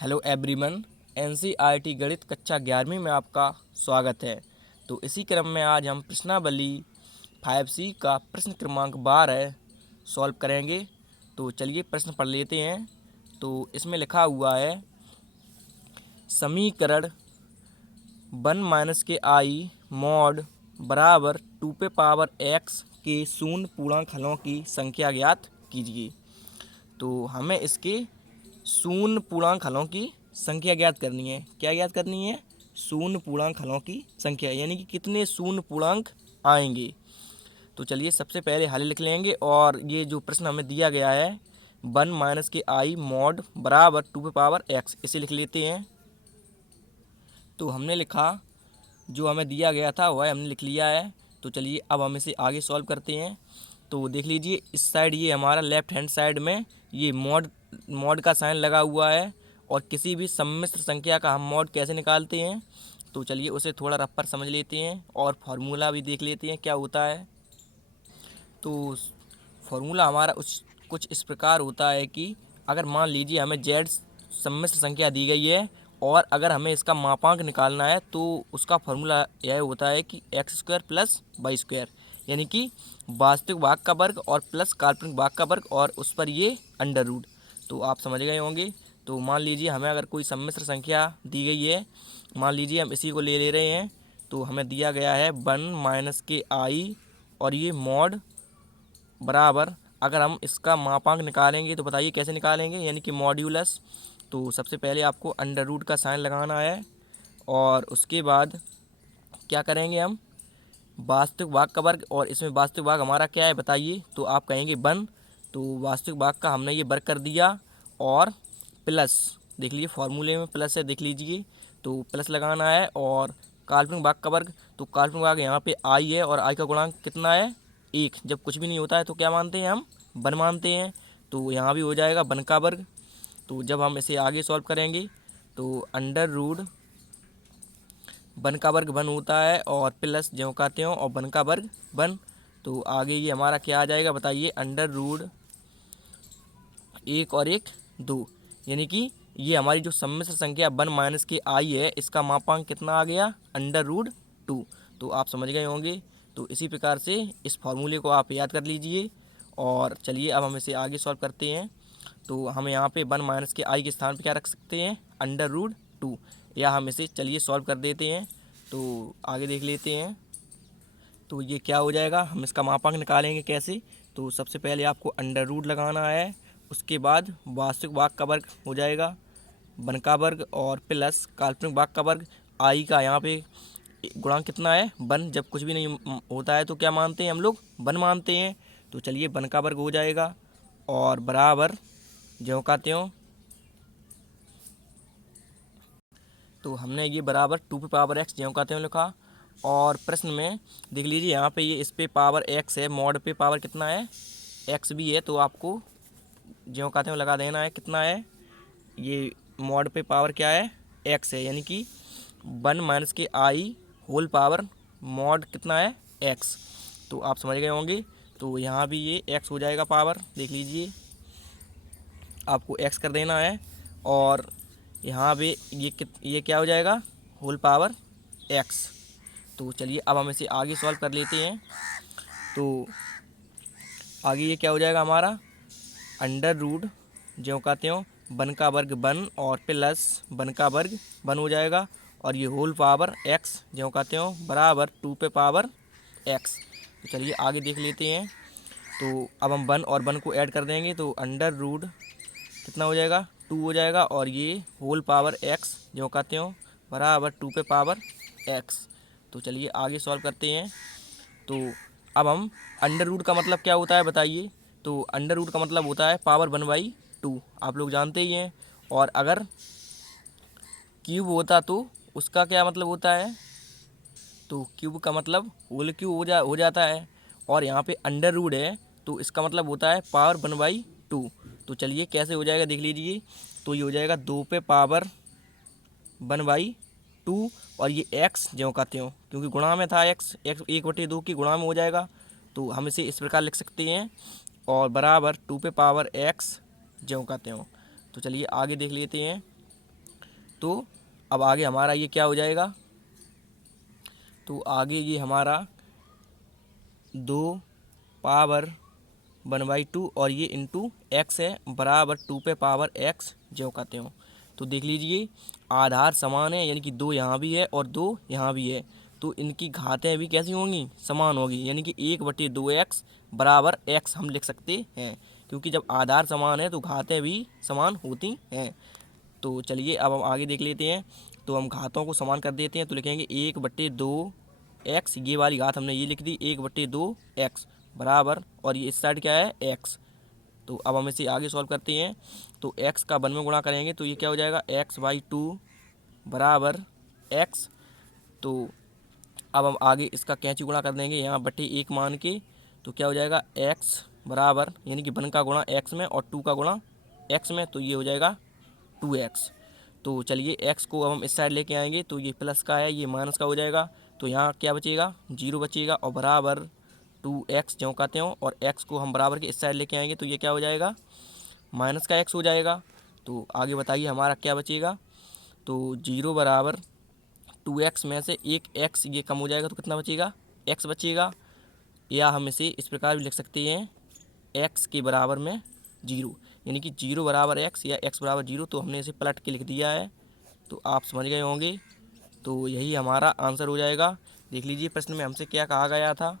Hello everyone. NCERT गणित कक्षा 11वीं में आपका स्वागत है। तो इसी क्रम में आज हम प्रश्नावली 5C का प्रश्न क्रमांक 12 सॉल्व करेंगे। तो चलिए प्रश्न पढ़ लेते हैं। तो इसमें लिखा हुआ है समीकरण 1 - के आई मॉड बराबर 2 पे पावर x के शून्य पूर्णांक हलों की संख्या ज्ञात कीजिए। तो हमें इसके शून्य पूर्णांक हलों की संख्या ज्ञात करनी है। क्या ज्ञात करनी है? शून्य पूर्णांक हलों की संख्या, यानी कि कितने शून्य पूर्णांक आएंगे। तो चलिए सबसे पहले हल लिख लेंगे। और ये जो प्रश्न हमें दिया गया है 1 - के आई मॉड बराबर 2 पे पावर x, इसे लिख लेते हैं। तो हमने लिखा, जो हमें दिया गया था वह हमने लिख लिया है। तो चलिए अब हम इसे आगे सॉल्व करते हैं। तो देख लीजिए इस साइड ये हमारा लेफ्ट हैंड साइड में ये मॉड का साइन लगा हुआ है। और किसी भी सम्मिश्र संख्या का हम मॉड कैसे निकालते हैं, तो चलिए उसे थोड़ा रफ पर समझ लेते हैं और फार्मूला भी देख लेते हैं क्या होता है। तो फार्मूला हमारा कुछ इस प्रकार होता है कि अगर मान लीजिए हमें जेड सम्मिश्र संख्या दी गई है और अगर हमें इसका मापांक निकालना है तो उसका फार्मूला यह होता है कि x² + y², यानी कि वास्तविक भाग का वर्ग और प्लस काल्पनिक भाग का वर्ग और उस पर ये अंडर रूट। तो आप समझ गए होंगे। तो मान लीजिए हमें अगर कोई सम्मिश्र संख्या दी गई है, मान लीजिए हम इसी को ले रहे हैं। तो हमें दिया गया है 1 - के आई और ये मॉड बराबर, अगर हम इसका मापांक निकालेंगे तो बताइए कैसे निकालेंगे, यानी कि मॉड्यूलस। तो सबसे पहले आपको अंडर रूट का साइन लगाना है और उसके बाद क्या करेंगे हम, वास्तविक भाग का वर्ग, और इसमें वास्तविक भाग हमारा क्या है बताइए। तो आप कहेंगे 1। तो वास्तविक भाग का हमने ये वर्ग कर दिया और प्लस, देख लीजिए फॉर्मूले में प्लस है, देख लीजिए। तो प्लस लगाना है और काल्पनिक भाग का वर्ग। तो काल्पनिक भाग यहाँ पे आई है और आई का गुणांक कितना है? 1। जब कुछ भी नहीं होता है तो क्या मानते हैं हम? 1 मानते हैं। तो यहाँ भी हो जाएगा 1 का वर्ग। तो जब हम इसे आगे सॉल्व करेंगे तो अंडर रूट 1 का वर्ग 1 होता है और प्लस ज्यों का त्यों और 1 का वर्ग 1। तो आगे ये हमारा क्या आ जाएगा बताइए, अंडर रूट 1 और 1 2, यानी कि ये हमारी जो सम्मिश्र संख्या 1 - के आई है इसका मापांक कितना आ गया? Under root 2। तो आप समझ गए होंगे। तो इसी प्रकार से इस फॉर्मूले को आप याद कर लीजिए। और चलिए अब हम इसे आगे सॉल्व करते हैं। तो हम यहाँ पे 1 - के आई के स्थान पे क्या रख सकते हैं? Under root 2। या हम इसे चलिए सॉल्व कर देते हैं। तो आगे देख लेते हैं। तो ये क्या हो जाएगा, हम इसका मापांक निकालेंगे कैसे। तो सबसे पहले आपको अंडर रूट लगाना है, उसके बाद वास्तविक भाग का वर्ग हो जाएगा 1 का वर्ग और प्लस काल्पनिक भाग का वर्ग। आई का यहाँ पे गुणांक कितना है? 1। जब कुछ भी नहीं होता है तो क्या मानते हैं हम लोग? 1 मानते हैं। तो चलिए 1 का वर्ग हो जाएगा और बराबर ज्यों का त्यों। तो हमने ये बराबर 2 पे पावर x ज्यों का त्यों लिखा। और प्रश्न में देख लीजिए यहाँ पे ये इस पे पावर x है, मॉड पे पावर कितना है? x भी है। तो आपको ज्यों का त्यों लगा देना है। कितना है? ये मॉड पे पावर क्या है? x है, यानी कि 1 - के आई होल पावर मॉड कितना है? x। तो आप समझ गए होंगे। तो यहाँ भी ये x हो जाएगा पावर, देख लीजिए आपको x कर देना है। और यहाँ पे ये क्या हो जाएगा? Whole power x। तो चलिए अब हम इसे आगे सॉल्व कर लेते हैं। तो आगे ये क्या हो जाएगा हमारा? अंडर रूट ज्यों का त्यों 1 का वर्ग 1 और प्लस 1 का वर्ग 1 हो जाएगा और ये होल पावर x ज्यों का त्यों बराबर 2 पे पावर x। तो चलिए आगे देख लेते हैं। तो अब हम 1 और 1 को ऐड कर देंगे तो अंडर रूट कितना हो जाएगा? 2 हो जाएगा और ये होल पावर x ज्यों का त्यों बराबर 2 पे पावर x। तो चलिए आगे सॉल्व करते हैं। तो अब हम अंडर रूट का मतलब क्या होता है बताइए। तो अंडर रूट का मतलब होता है पावर 1/2, आप लोग जानते ही हैं। और अगर क्यूब होता तो उसका क्या मतलब होता है? तो क्यूब का मतलब होल क्यूब हो जाता है। और यहाँ पे अंडर रूट है तो इसका मतलब होता है पावर 1/2। तो चलिए कैसे हो जाएगा देख लीजिए। तो ये हो जाएगा 2 पे पावर 1/2 और ये x ज्यों का त्यों, क्योंकि गुणा में था x 1/2 की गुणा में हो जाएगा। तो हम इसे इस प्रकार लिख सकते हैं और बराबर 2 पे पावर x ज्यों का त्यों। तो चलिए आगे देख लेते हैं। तो अब आगे हमारा ये क्या हो जाएगा, तो आगे ये हमारा 2 पावर 1/2 और ये इंटू एक्स है बराबर 2 पे पावर x जो कहते हो। तो देख लीजिए आधार समान है, यानी कि 2 यहाँ भी है और 2 यहाँ भी है, तो इनकी घातें भी कैसी होंगी, समान होगी, यानी कि 1/2x बराबर x हम लिख सकते हैं, क्योंकि जब आधार समान है तो घातें भी समान होती हैं। तो चलिए अब हम आगे देख लेते हैं। तो हम घातों को समान कर देते हैं, तो लिखेंगे 1/2x, ये वाली घात हमने ये लिख दी 1/2x बराबर, और ये इस साइड क्या है x। तो अब हम इसे आगे सॉल्व करते हैं। तो x का 1 में गुणा करेंगे तो ये क्या हो जाएगा x/2 बराबर x। तो अब हम आगे इसका कैंची गुणा कर देंगे यहाँ बटे 1 मान के, तो क्या हो जाएगा x बराबर, यानी कि 1 का गुणा x में और 2 का गुणा x में, तो ये हो जाएगा 2x। तो चलिए x को अब हम इस साइड लेके आएंगे, तो ये प्लस का है ये माइनस का हो जाएगा, तो यहाँ क्या बचेगा 0 बचेगा और बराबर 2x जो कहते हो, और x को हम बराबर के इस साइड लेके आएंगे तो ये क्या हो जाएगा माइनस का x हो जाएगा। तो आगे बताइए हमारा क्या बचेगा, तो 0 बराबर 2x में से एक x ये कम हो जाएगा तो कितना बचेगा x बचेगा, या हम इसे इस प्रकार भी लिख सकते हैं x के बराबर में 0, यानी कि 0 बराबर x या x बराबर 0, तो हमने इसे पलट के लिख दिया है। तो आप समझ गए होंगे, तो यही हमारा आंसर हो जाएगा। देख लीजिए प्रश्न में हमसे क्या कहा गया था,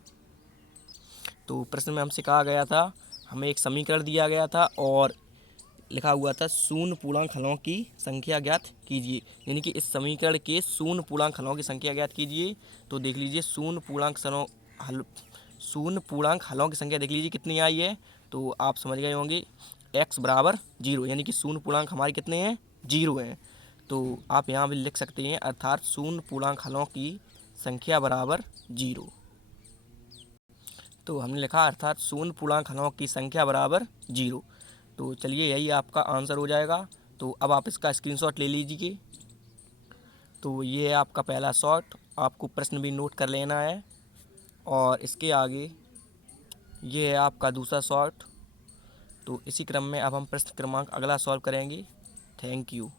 तो प्रश्न में हमसे कहा गया था हमें एक समीकरण दिया गया था और लिखा हुआ था शून्य पूर्णांक हलों की संख्या ज्ञात कीजिए, यानी कि इस समीकरण के शून्य पूर्णांक हलों की संख्या ज्ञात कीजिए। तो देख लीजिए शून्य पूर्णांक हलों की संख्या देख लीजिए कितनी आई है, तो आप समझ गए होंगे x बराबर 0, यानी कि शून्य पूर्णांक हमारे कितने हैं 0 हैं। तो आप यहाँ भी लिख सकते हैं अर्थात शून्य पूर्णांक हलों की संख्या बराबर 0। तो हमने लिखा अर्थात शून्य पूर्णांक हलों की संख्या बराबर 0। तो चलिए यही आपका आंसर हो जाएगा। तो अब आप इसका स्क्रीनशॉट ले लीजिए। तो ये है आपका पहला शॉट, आपको प्रश्न भी नोट कर लेना है, और इसके आगे ये है आपका दूसरा शॉट। तो इसी क्रम में अब हम प्रश्न क्रमांक अगला सॉल्व करेंगे। Thank you.